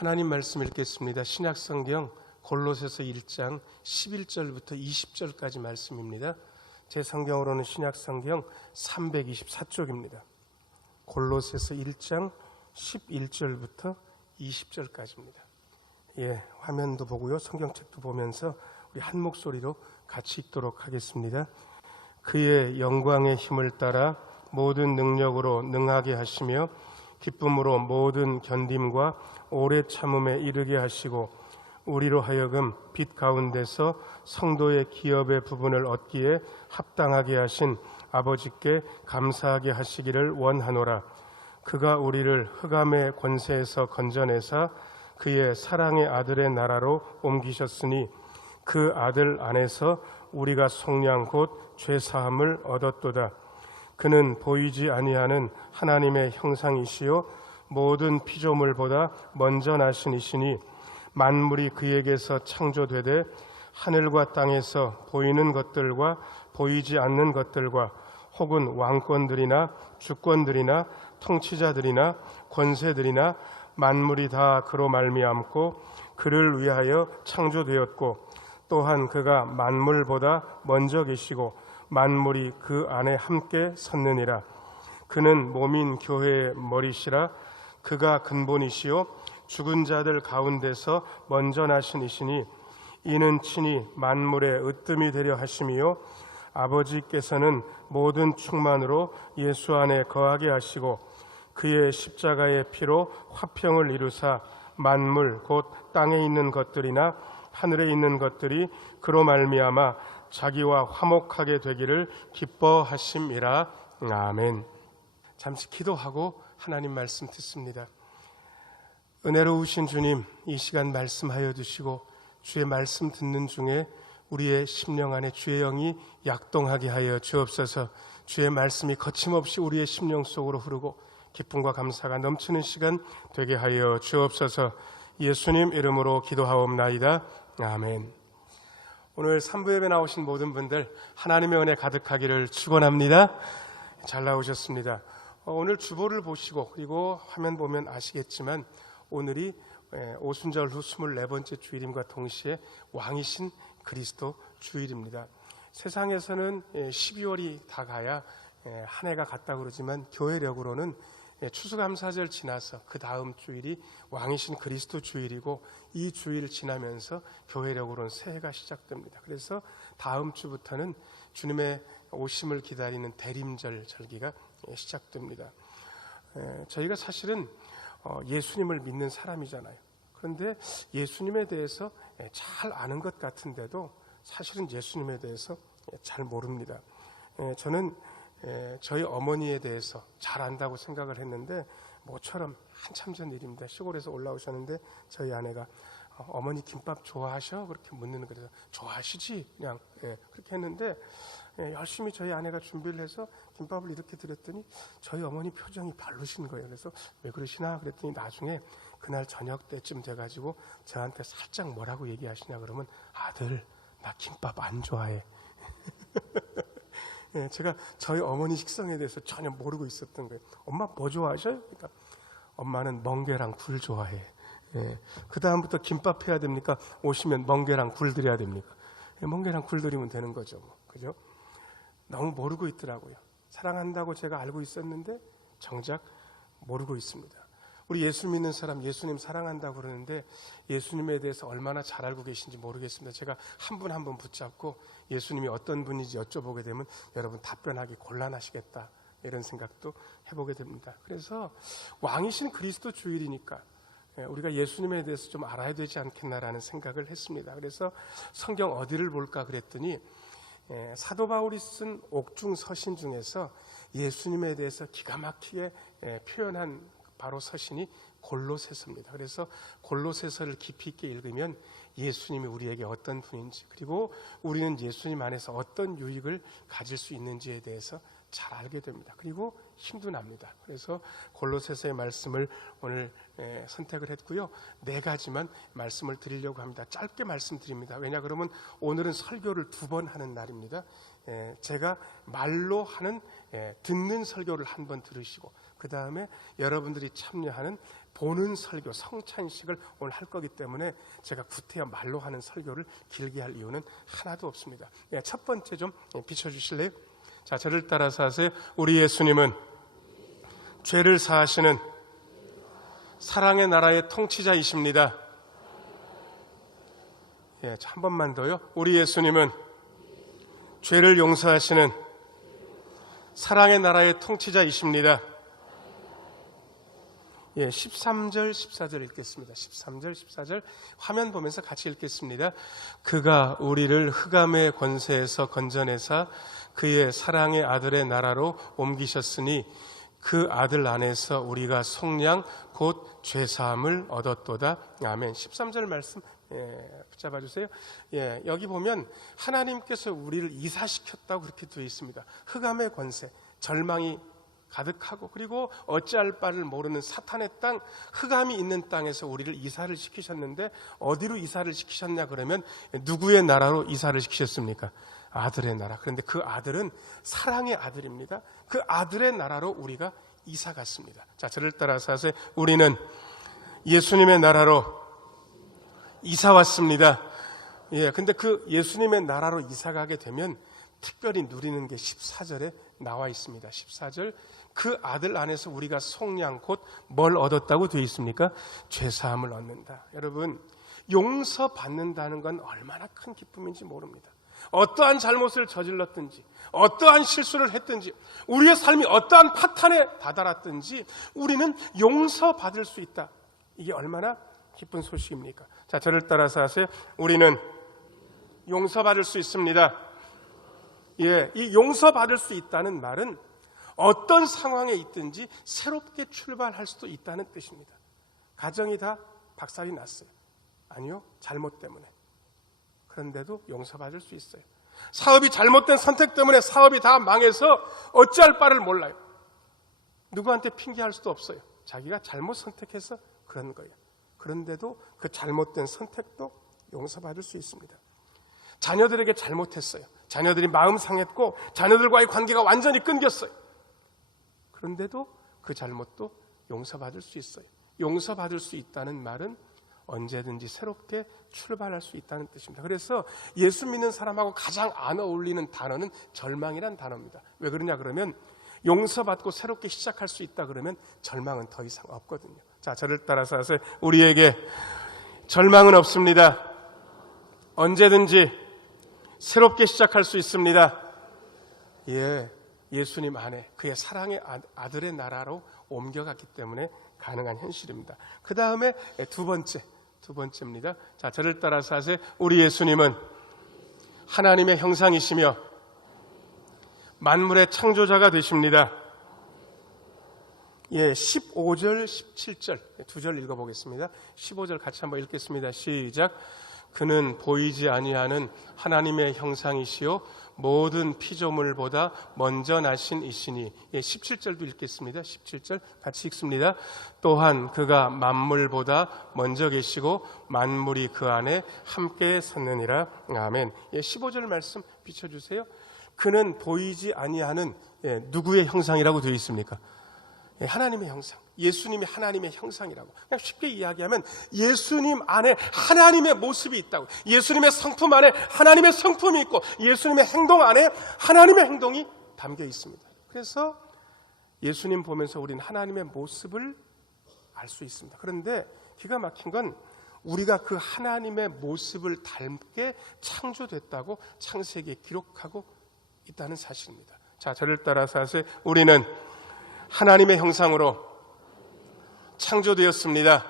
하나님 말씀 읽겠습니다. 신약성경 골로새서 1장 11절부터 20절까지 말씀입니다. 제 성경으로는 신약성경 324쪽입니다. 골로새서 1장 11절부터 20절까지입니다. 화면도 보고요, 성경책도 보면서 우리 한 목소리로 같이 읽도록 하겠습니다. 그의 영광의 힘을 따라 모든 능력으로 능하게 하시며 기쁨으로 모든 견딤과 오래 참음에 이르게 하시고 우리로 하여금 빛 가운데서 성도의 기업의 부분을 얻기에 합당하게 하신 아버지께 감사하게 하시기를 원하노라. 그가 우리를 흑암의 권세에서 건져내사 그의 사랑의 아들의 나라로 옮기셨으니 그 아들 안에서 우리가 속량 곧 죄사함을 얻었도다. 그는 보이지 아니하는 하나님의 형상이시요 모든 피조물보다 먼저 나신 이시니 만물이 그에게서 창조되되 하늘과 땅에서 보이는 것들과 보이지 않는 것들과 혹은 왕권들이나 주권들이나 통치자들이나 권세들이나 만물이 다 그로 말미암고 그를 위하여 창조되었고 또한 그가 만물보다 먼저 계시고 만물이 그 안에 함께 섰느니라. 그는 몸인 교회의 머리시라. 그가 근본이시요 죽은 자들 가운데서 먼저 나신 이시니 이는 친히 만물의 으뜸이 되려 하심이요 아버지께서는 모든 충만으로 예수 안에 거하게 하시고 그의 십자가의 피로 화평을 이루사 만물 곧 땅에 있는 것들이나 하늘에 있는 것들이 그로 말미암아 자기와 화목하게 되기를 기뻐하심이라. 아멘. 잠시 기도하고 하나님 말씀 듣습니다. 은혜로우신 주님, 이 시간 말씀하여 주시고 주의 말씀 듣는 중에 우리의 심령 안에 주의 영이 약동하게 하여 주옵소서. 주의 말씀이 거침없이 우리의 심령 속으로 흐르고 기쁨과 감사가 넘치는 시간 되게 하여 주옵소서. 예수님 이름으로 기도하옵나이다. 아멘. 오늘 3부 예배 나오신 모든 분들 하나님의 은혜 가득하기를 축원합니다. 잘 나오셨습니다. 오늘 주보를 보시고 그리고 화면 보면 아시겠지만 오늘이 오순절 후 24번째 주일임과 동시에 왕이신 그리스도 주일입니다. 세상에서는 12월이 다 가야 한 해가 갔다 그러지만 교회력으로는 추수감사절 지나서 그 다음 주일이 왕이신 그리스도 주일이고 이 주일 지나면서 교회력으로는 새해가 시작됩니다. 그래서 다음 주부터는 주님의 오심을 기다리는 대림절 절기가 시작됩니다. 저희가 사실은 예수님을 믿는 사람이잖아요. 그런데 예수님에 대해서 잘 아는 것 같은데도 사실은 예수님에 대해서 잘 모릅니다. 저는 저희 어머니에 대해서 잘 안다고 생각을 했는데 모처럼 한참 전 일입니다. 시골에서 올라오셨는데 저희 아내가 어머니 김밥 좋아하셔? 그렇게 묻는 거예요. 좋아하시지? 그냥 그렇게 했는데 열심히 저희 아내가 준비를 해서 김밥을 이렇게 드렸더니 저희 어머니 표정이 별로신 거예요. 그래서 왜 그러시나 그랬더니 나중에 그날 저녁 때쯤 돼가지고 저한테 살짝 뭐라고 얘기하시냐 그러면 아들 나 김밥 안 좋아해. 제가 저희 어머니 식성에 대해서 전혀 모르고 있었던 거예요. 엄마 뭐 좋아하셔요? 그러니까 엄마는 멍게랑 굴 좋아해. 그 다음부터 김밥 해야 됩니까? 오시면 멍게랑 굴 드려야 됩니까? 멍게랑 굴 드리면 되는 거죠. 그죠? 너무 모르고 있더라고요. 사랑한다고 제가 알고 있었는데 정작 모르고 있습니다. 우리 예수 믿는 사람 예수님 사랑한다고 그러는데 예수님에 대해서 얼마나 잘 알고 계신지 모르겠습니다. 제가 한 분 한 분 붙잡고 예수님이 어떤 분인지 여쭤보게 되면 여러분 답변하기 곤란하시겠다 이런 생각도 해보게 됩니다. 그래서 왕이신 그리스도 주일이니까 우리가 예수님에 대해서 좀 알아야 되지 않겠나라는 생각을 했습니다. 그래서 성경 어디를 볼까 그랬더니 사도 바울이 쓴 옥중 서신 중에서 예수님에 대해서 기가 막히게 표현한 바로 서신이 골로새서입니다. 그래서 골로새서를 깊이 있게 읽으면 예수님이 우리에게 어떤 분인지 그리고 우리는 예수님 안에서 어떤 유익을 가질 수 있는지에 대해서 잘 알게 됩니다. 그리고 힘도 납니다. 그래서 골로새서의 말씀을 오늘 선택을 했고요. 4가지만 말씀을 드리려고 합니다. 짧게 말씀드립니다. 왜냐 그러면 오늘은 설교를 2번 하는 날입니다. 제가 말로 하는 듣는 설교를 한 번 들으시고 그 다음에 여러분들이 참여하는 보는 설교, 성찬식을 오늘 할 거기 때문에 제가 구태여 말로 하는 설교를 길게 할 이유는 하나도 없습니다. 첫 번째 좀 비춰주실래요? 자, 저를 따라서 하세요. 우리 예수님은 죄를 사하시는 사랑의 나라의 통치자이십니다. 한 번만 더요. 우리 예수님은 죄를 용서하시는 사랑의 나라의 통치자이십니다. 13절, 14절 읽겠습니다. 13절, 14절 화면 보면서 같이 읽겠습니다. 그가 우리를 흑암의 권세에서 건져내사 그의 사랑의 아들의 나라로 옮기셨으니 그 아들 안에서 우리가 속량 곧 죄사함을 얻었도다. 아멘. 13절 말씀 붙잡아 주세요. 여기 보면 하나님께서 우리를 이사시켰다고 그렇게 되어 있습니다. 흑암의 권세, 절망이 가득하고 그리고 어찌할 바를 모르는 사탄의 땅, 흑암이 있는 땅에서 우리를 이사를 시키셨는데 어디로 이사를 시키셨냐 그러면 누구의 나라로 이사를 시키셨습니까? 아들의 나라. 그런데 그 아들은 사랑의 아들입니다. 그 아들의 나라로 우리가 이사 갔습니다. 자, 저를 따라서 하세요. 우리는 예수님의 나라로 이사 왔습니다. 근데 그 예수님의 나라로 이사 가게 되면 특별히 누리는 게 14절에 나와 있습니다. 14절. 그 아들 안에서 우리가 속량 곧 뭘 얻었다고 되어 있습니까? 죄사함을 얻는다. 여러분, 용서받는다는 건 얼마나 큰 기쁨인지 모릅니다. 어떠한 잘못을 저질렀든지 어떠한 실수를 했든지 우리의 삶이 어떠한 파탄에 다다랐든지 우리는 용서받을 수 있다. 이게 얼마나 기쁜 소식입니까? 자, 저를 따라서 하세요. 우리는 용서받을 수 있습니다. 이 용서받을 수 있다는 말은 어떤 상황에 있든지 새롭게 출발할 수도 있다는 뜻입니다. 가정이 다 박살이 났어요. 아니요, 잘못 때문에. 그런데도 용서받을 수 있어요. 사업이 잘못된 선택 때문에 사업이 다 망해서 어찌할 바를 몰라요. 누구한테 핑계할 수도 없어요. 자기가 잘못 선택해서 그런 거예요. 그런데도 그 잘못된 선택도 용서받을 수 있습니다. 자녀들에게 잘못했어요. 자녀들이 마음 상했고 자녀들과의 관계가 완전히 끊겼어요. 그런데도 그 잘못도 용서받을 수 있어요. 용서받을 수 있다는 말은 언제든지 새롭게 출발할 수 있다는 뜻입니다. 그래서 예수 믿는 사람하고 가장 안 어울리는 단어는 절망이란 단어입니다. 왜 그러냐 그러면 용서받고 새롭게 시작할 수 있다 그러면 절망은 더 이상 없거든요. 자, 저를 따라서 하세요. 우리에게 절망은 없습니다. 언제든지 새롭게 시작할 수 있습니다. 예수님 안에 그의 사랑의 아들의 나라로 옮겨갔기 때문에 가능한 현실입니다. 그 다음에 두 번째입니다. 자, 저를 따라서 하세요. 우리 예수님은 하나님의 형상이시며 만물의 창조자가 되십니다. 15절, 17절 두 절 읽어보겠습니다. 15절 같이 한번 읽겠습니다. 시작. 그는 보이지 아니하는 하나님의 형상이시요 모든 피조물보다 먼저 나신 이시니. 17절도 읽겠습니다. 17절 같이 읽습니다. 또한 그가 만물보다 먼저 계시고 만물이 그 안에 함께 섰느니라. 아멘. 15절 말씀 비춰주세요. 그는 보이지 아니하는 누구의 형상이라고 되어 있습니까? 하나님의 형상. 예수님이 하나님의 형상이라고. 그냥 쉽게 이야기하면 예수님 안에 하나님의 모습이 있다고. 예수님의 성품 안에 하나님의 성품이 있고 예수님의 행동 안에 하나님의 행동이 담겨 있습니다. 그래서 예수님 보면서 우리는 하나님의 모습을 알 수 있습니다. 그런데 기가 막힌 건 우리가 그 하나님의 모습을 닮게 창조됐다고 창세기에 기록하고 있다는 사실입니다. 자, 저를 따라서 하세요. 우리는 하나님의 형상으로 창조되었습니다.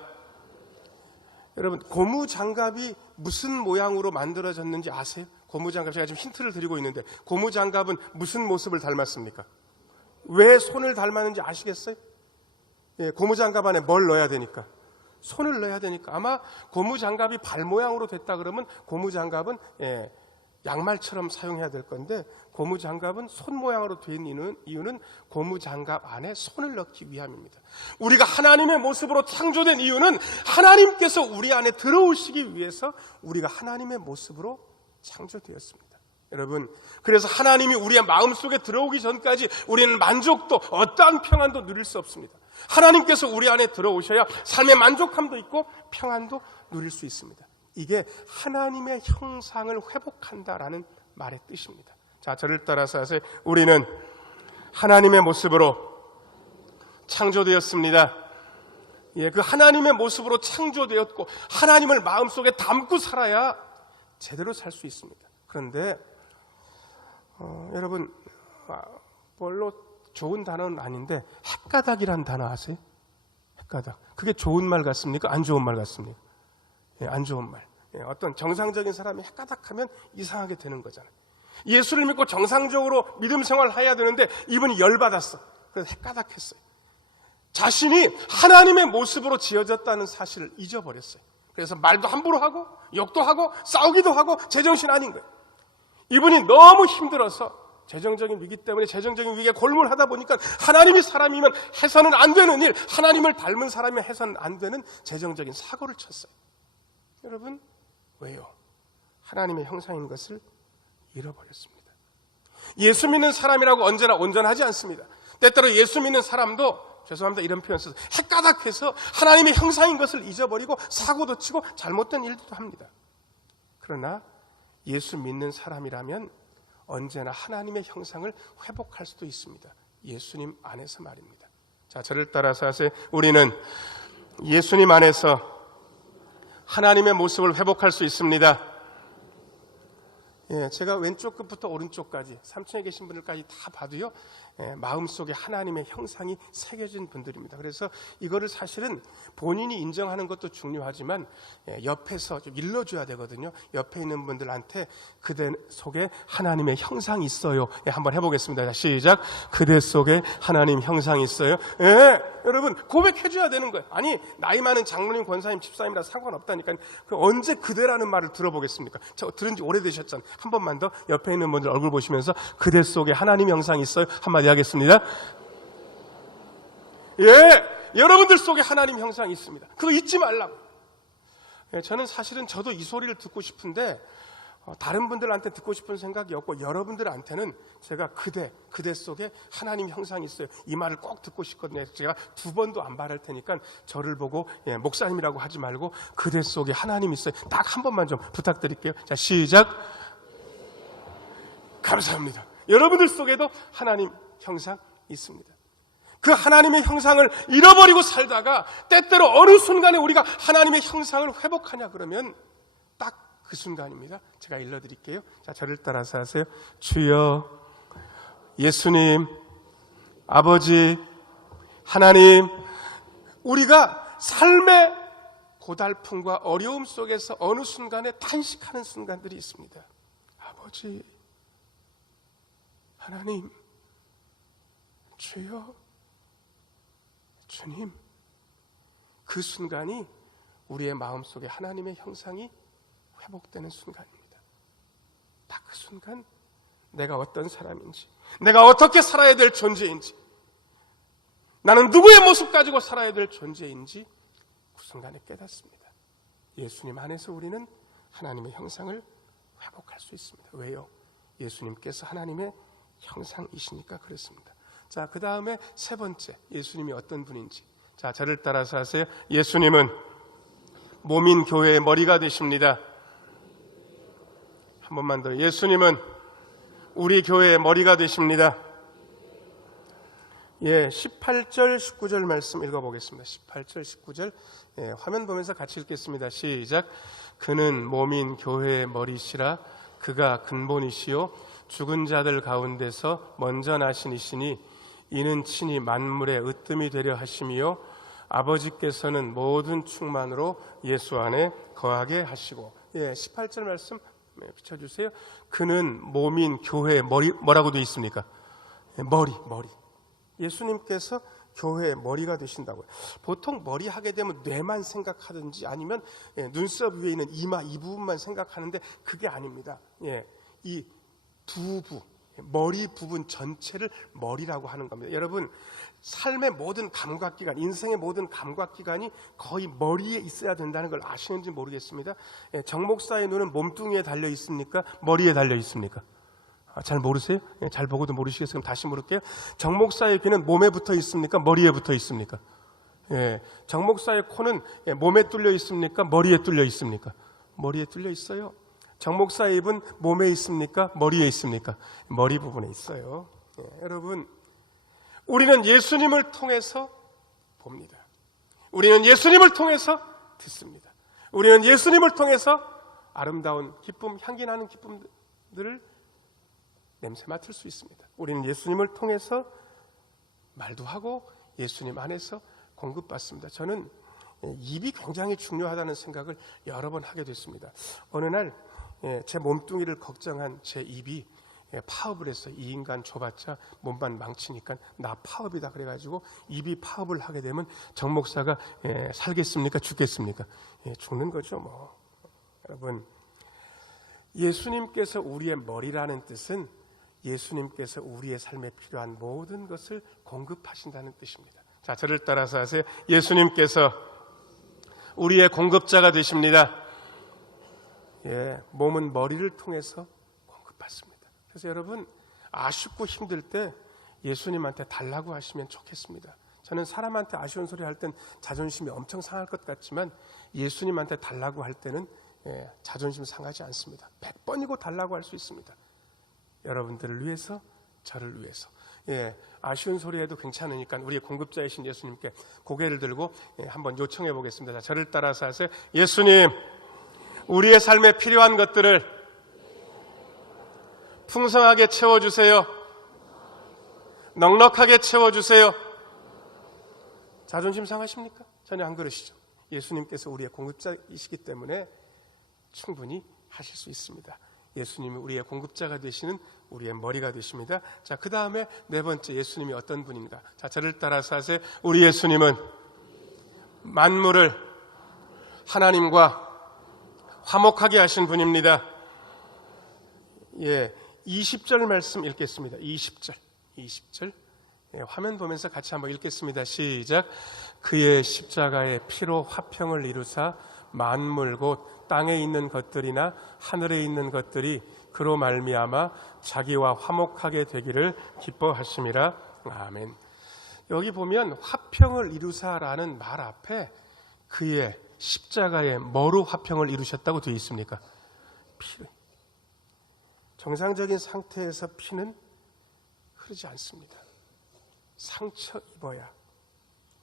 여러분, 고무장갑이 무슨 모양으로 만들어졌는지 아세요? 고무장갑, 제가 지금 힌트를 드리고 있는데 고무장갑은 무슨 모습을 닮았습니까? 왜 손을 닮았는지 아시겠어요? 고무장갑 안에 뭘 넣어야 되니까? 손을 넣어야 되니까. 아마 고무장갑이 발 모양으로 됐다 그러면 고무장갑은 양말처럼 사용해야 될 건데 고무장갑은 손 모양으로 된 이유는 고무장갑 안에 손을 넣기 위함입니다. 우리가 하나님의 모습으로 창조된 이유는 하나님께서 우리 안에 들어오시기 위해서 우리가 하나님의 모습으로 창조되었습니다. 여러분, 그래서 하나님이 우리의 마음속에 들어오기 전까지 우리는 만족도, 어떠한 평안도 누릴 수 없습니다. 하나님께서 우리 안에 들어오셔야 삶의 만족함도 있고 평안도 누릴 수 있습니다. 이게 하나님의 형상을 회복한다라는 말의 뜻입니다. 자, 저를 따라서 하세요. 우리는 하나님의 모습으로 창조되었습니다. 그 하나님의 모습으로 창조되었고 하나님을 마음속에 담고 살아야 제대로 살 수 있습니다. 그런데 여러분, 별로 좋은 단어는 아닌데 헷가닥이란 단어 아세요? 헷가닥. 그게 좋은 말 같습니까? 안 좋은 말 같습니까? 안 좋은 말. 어떤 정상적인 사람이 헷가닥하면 이상하게 되는 거잖아요. 예수를 믿고 정상적으로 믿음 생활해야 되는데 이분이 열받았어. 그래서 헷가닥했어요. 자신이 하나님의 모습으로 지어졌다는 사실을 잊어버렸어요. 그래서 말도 함부로 하고 욕도 하고 싸우기도 하고 제정신 아닌 거예요. 이분이 너무 힘들어서 재정적인 위기 때문에 재정적인 위기에 골몰하다 보니까 하나님이 사람이면 해서는 안 되는 일, 하나님을 닮은 사람이 해서는 안 되는 재정적인 사고를 쳤어요. 여러분, 왜요? 하나님의 형상인 것을 잃어버렸습니다. 예수 믿는 사람이라고 언제나 온전하지 않습니다. 때때로 예수 믿는 사람도, 죄송합니다, 이런 표현 써서 헷가닥해서 하나님의 형상인 것을 잊어버리고 사고도 치고 잘못된 일도 합니다. 그러나 예수 믿는 사람이라면 언제나 하나님의 형상을 회복할 수도 있습니다. 예수님 안에서 말입니다. 자, 저를 따라서 하세요. 우리는 예수님 안에서 하나님의 모습을 회복할 수 있습니다. 제가 왼쪽 끝부터 오른쪽까지 3층에 계신 분들까지 다 봐도요, 마음속에 하나님의 형상이 새겨진 분들입니다. 그래서 이거를 사실은 본인이 인정하는 것도 중요하지만 옆에서 좀 일러줘야 되거든요. 옆에 있는 분들한테 그대 속에 하나님의 형상이 있어요. 한번 해보겠습니다. 자, 시작. 그대 속에 하나님 형상이 있어요. 여러분, 고백해줘야 되는 거예요. 아니, 나이 많은 장로님, 권사님, 집사님이라 상관없다니까요. 언제 그대라는 말을 들어보겠습니까? 저 들은 지 오래되셨잖아요. 한 번만 더 옆에 있는 분들 얼굴 보시면서 그대 속에 하나님 형상이 있어요. 한마디 하겠습니다. 여러분들 속에 하나님 형상이 있습니다. 그거 잊지 말라고. 저는 사실은 저도 이 소리를 듣고 싶은데 다른 분들한테 듣고 싶은 생각이 없고 여러분들한테는 제가 그대 속에 하나님 형상이 있어요. 이 말을 꼭 듣고 싶거든요. 제가 2번도 안 말할 테니까 저를 보고 목사님이라고 하지 말고 그대 속에 하나님 있어요. 딱 한 번만 좀 부탁드릴게요. 자, 시작. 감사합니다. 여러분들 속에도 하나님 형상 있습니다. 그 하나님의 형상을 잃어버리고 살다가 때때로 어느 순간에 우리가 하나님의 형상을 회복하냐 그러면 딱 그 순간입니다. 제가 일러드릴게요. 자, 저를 따라서 하세요. 주여, 예수님, 아버지, 하나님, 우리가 삶의 고달픔과 어려움 속에서 어느 순간에 탄식하는 순간들이 있습니다. 아버지, 하나님, 주여, 주님, 그 순간이 우리의 마음속에 하나님의 형상이 회복되는 순간입니다. 딱 그 순간 내가 어떤 사람인지, 내가 어떻게 살아야 될 존재인지, 나는 누구의 모습 가지고 살아야 될 존재인지 그 순간에 깨닫습니다. 예수님 안에서 우리는 하나님의 형상을 회복할 수 있습니다. 왜요? 예수님께서 하나님의 형상이시니까 그렇습니다. 자, 그 다음에 세 번째, 예수님이 어떤 분인지. 자, 저를 따라서 하세요. 예수님은 몸인 교회의 머리가 되십니다. 한 번만 더. 예수님은 우리 교회의 머리가 되십니다. 18절, 19절 말씀 읽어보겠습니다. 18절, 19절. 화면 보면서 같이 읽겠습니다. 시작. 그는 몸인 교회의 머리시라. 그가 근본이시요 죽은 자들 가운데서 먼저 나신 이시니 이는 친히 만물의 으뜸이 되려 하심이요 아버지께서는 모든 충만으로 예수 안에 거하게 하시고. 18절 말씀 비춰주세요. 그는 몸인 교회의 머리, 뭐라고 되어 있습니까? 머리. 예수님께서 교회의 머리가 되신다고요. 보통 머리 하게 되면 뇌만 생각하든지 아니면 눈썹 위에 있는 이마 이 부분만 생각하는데 그게 아닙니다. 이 두부, 머리 부분 전체를 머리라고 하는 겁니다. 여러분, 삶의 모든 감각기관, 인생의 모든 감각기관이 거의 머리에 있어야 된다는 걸 아시는지 모르겠습니다. 정 목사의 눈은 몸뚱이에 달려 있습니까? 머리에 달려 있습니까? 잘 모르세요? 잘 보고도 모르시겠어요? 그럼 다시 물을게요. 정 목사의 귀는 몸에 붙어 있습니까? 머리에 붙어 있습니까? 정 목사의 코는 몸에 뚫려 있습니까? 머리에 뚫려 있습니까? 머리에 뚫려 있어요. 정 목사의 입은 몸에 있습니까? 머리에 있습니까? 머리 부분에 있어요. 여러분, 우리는 예수님을 통해서 봅니다. 우리는 예수님을 통해서 듣습니다. 우리는 예수님을 통해서 아름다운 기쁨, 향기 나는 기쁨들을 냄새 맡을 수 있습니다. 우리는 예수님을 통해서 말도 하고 예수님 안에서 공급받습니다. 저는 입이 굉장히 중요하다는 생각을 여러 번 하게 됐습니다. 어느 날 제 몸뚱이를 걱정한 제 입이 파업을 했어요. 이 인간 줘봤자 몸만 망치니까 나 파업이다 그래가지고 입이 파업을 하게 되면 정 목사가 살겠습니까? 죽겠습니까? 죽는 거죠 뭐. 여러분, 예수님께서 우리의 머리라는 뜻은 예수님께서 우리의 삶에 필요한 모든 것을 공급하신다는 뜻입니다. 자, 저를 따라서 하세요. 예수님께서 우리의 공급자가 되십니다. 몸은 머리를 통해서 공급받습니다. 그래서 여러분, 아쉽고 힘들 때 예수님한테 달라고 하시면 좋겠습니다. 저는 사람한테 아쉬운 소리 할 땐 자존심이 엄청 상할 것 같지만 예수님한테 달라고 할 때는 자존심 상하지 않습니다. 100번이고 달라고 할 수 있습니다. 여러분들을 위해서, 저를 위해서. 아쉬운 소리 해도 괜찮으니까 우리의 공급자이신 예수님께 고개를 들고 한번 요청해 보겠습니다. 자, 저를 따라서 하세요. 예수님, 우리의 삶에 필요한 것들을 풍성하게 채워주세요. 넉넉하게 채워주세요. 자존심 상하십니까? 전혀 안 그러시죠. 예수님께서 우리의 공급자이시기 때문에 충분히 하실 수 있습니다. 예수님이 우리의 공급자가 되시는 우리의 머리가 되십니다. 자, 그 다음에 네 번째, 예수님이 어떤 분인가? 자, 저를 따라서 하세요. 우리 예수님은 만물을 하나님과 화목하게 하신 분입니다. 20절 말씀 읽겠습니다. 20절. 화면 보면서 같이 한번 읽겠습니다. 시작. 그의 십자가의 피로 화평을 이루사 만물 곧 땅에 있는 것들이나 하늘에 있는 것들이 그로 말미암아 자기와 화목하게 되기를 기뻐하심이라. 아멘. 여기 보면 화평을 이루사라는 말 앞에 그의 십자가에 뭐로 화평을 이루셨다고 되어 있습니까? 피로. 정상적인 상태에서 피는 흐르지 않습니다. 상처 입어야,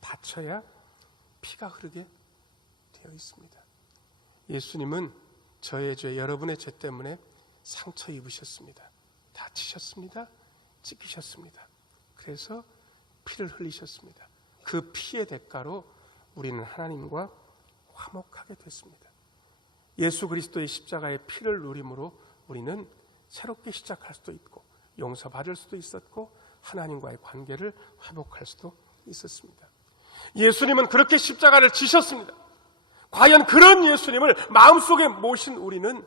다쳐야 피가 흐르게 되어 있습니다. 예수님은 저의 죄, 여러분의 죄 때문에 상처 입으셨습니다. 다치셨습니다. 찢기셨습니다. 그래서 피를 흘리셨습니다. 그 피의 대가로 우리는 하나님과 화목하게 됐습니다. 예수 그리스도의 십자가의 피를 누림으로 우리는 새롭게 시작할 수도 있고 용서받을 수도 있었고 하나님과의 관계를 회복할 수도 있었습니다. 예수님은 그렇게 십자가를 지셨습니다. 과연 그런 예수님을 마음속에 모신 우리는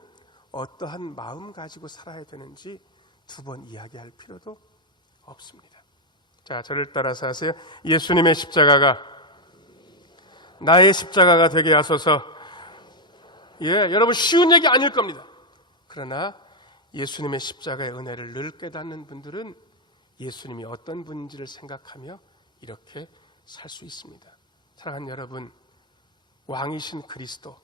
어떠한 마음 가지고 살아야 되는지 두 번 이야기할 필요도 없습니다. 자, 저를 따라서 하세요. 예수님의 십자가가 나의 십자가가 되게 하소서. 여러분 쉬운 얘기 아닐 겁니다. 그러나 예수님의 십자가의 은혜를 늘 깨닫는 분들은 예수님이 어떤 분인지를 생각하며 이렇게 살 수 있습니다. 사랑하는 여러분, 왕이신 그리스도,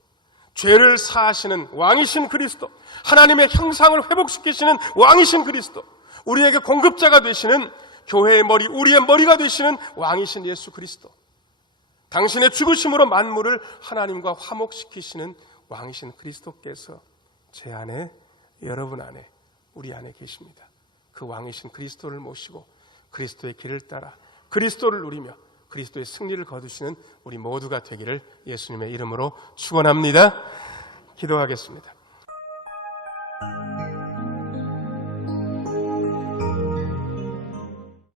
죄를 사하시는 왕이신 그리스도, 하나님의 형상을 회복시키시는 왕이신 그리스도, 우리에게 공급자가 되시는 교회의 머리, 우리의 머리가 되시는 왕이신 예수 그리스도, 당신의 죽으심으로 만물을 하나님과 화목시키시는 왕이신 그리스도께서 제 안에, 여러분 안에, 우리 안에 계십니다. 그 왕이신 그리스도를 모시고 그리스도의 길을 따라 그리스도를 누리며 그리스도의 승리를 거두시는 우리 모두가 되기를 예수님의 이름으로 축원합니다. 기도하겠습니다.